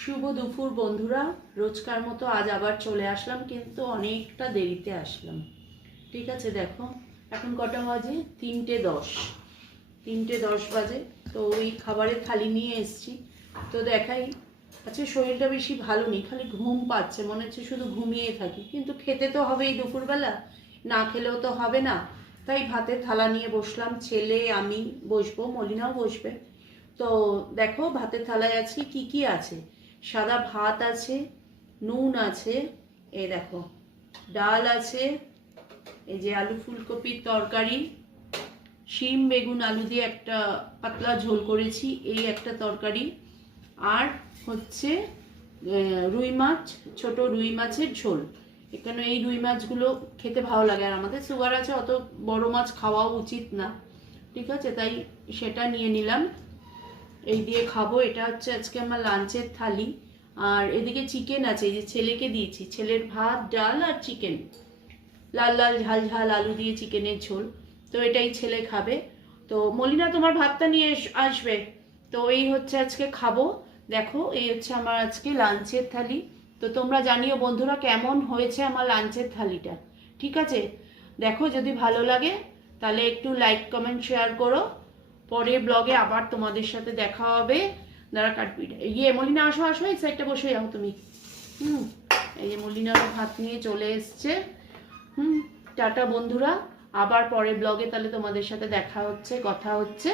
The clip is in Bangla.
শুভ দুপুর বন্ধুরা, রোজকার মতো আজ আবার চলে আসলাম, কিন্তু অনেকটা দেরিতে আসলাম। ঠিক আছে, দেখো এখন কটা বাজে, 3:10। 3:10 বাজে। তো ওই খাবারের থালি নিয়ে এসছি। তো দেখাই, আচ্ছা শরীরটা বেশি ভালো নেই, খালি ঘুম পাচ্ছে, মনে হচ্ছে শুধু ঘুমিয়ে থাকি, কিন্তু খেতে তো হবে এই দুপুরবেলা, না খেলেও তো হবে না। তাই ভাতের থালা নিয়ে বসলাম, ছেলে আমি বসবো, মলিনাও বসবে। তো দেখো ভাতের থালায় আজকে কি কি আছে। সাদা ভাত আছে, নুন আছে, এই দেখো ডাল আছে, এই যে আলু ফুলকপির তরকারি, শিম বেগুন আলু দিয়ে একটা পাতলা ঝোল করেছি, এই একটা তরকারি, আর হচ্ছে রুই মাছ, ছোট রুই মাছের ঝোল। এখানে এই রুই মাছগুলো খেতে ভালো লাগে, আর আমাদের সুগার আছে, অত বড় মাছ খাওয়াও উচিত না। ঠিক আছে, তাই সেটা নিয়ে নিলাম, এই দিয়ে খাবো। এটা হচ্ছে আজকে আমার লাঞ্চের থালি। আর এদিকে চিকেন আছে, এই যে ছেলেকে দিয়েছি, ছেলের ভাত ডাল আর চিকেন, লাল লাল ঝাল ঝাল আলু দিয়ে চিকেনের ঝোল। তো এটাই ছেলে খাবে। তো মলিনা তোমার ভাতটা নিয়ে আসবে। তো এই হচ্ছে আজকে খাবো। দেখো এই হচ্ছে আমার আজকে লাঞ্চের থালি। তো তোমরা জানিও বন্ধুরা কেমন হয়েছে আমার লাঞ্চের থালিটা। ঠিক আছে, দেখো যদি ভালো লাগে তাহলে একটু লাইক কমেন্ট শেয়ার করো। পরের ব্লগে আবার তোমাদের সাথে দেখা হবে। দাঁড়া কাটবি, মলিনা আসো আসো, এই সাইডটা বসে যাও তুমি। এই যে মলিনারও ভাত নিয়ে চলে এসছে। টাটা বন্ধুরা, আবার পরের ব্লগে তাহলে তোমাদের সাথে দেখা হচ্ছে, কথা হচ্ছে।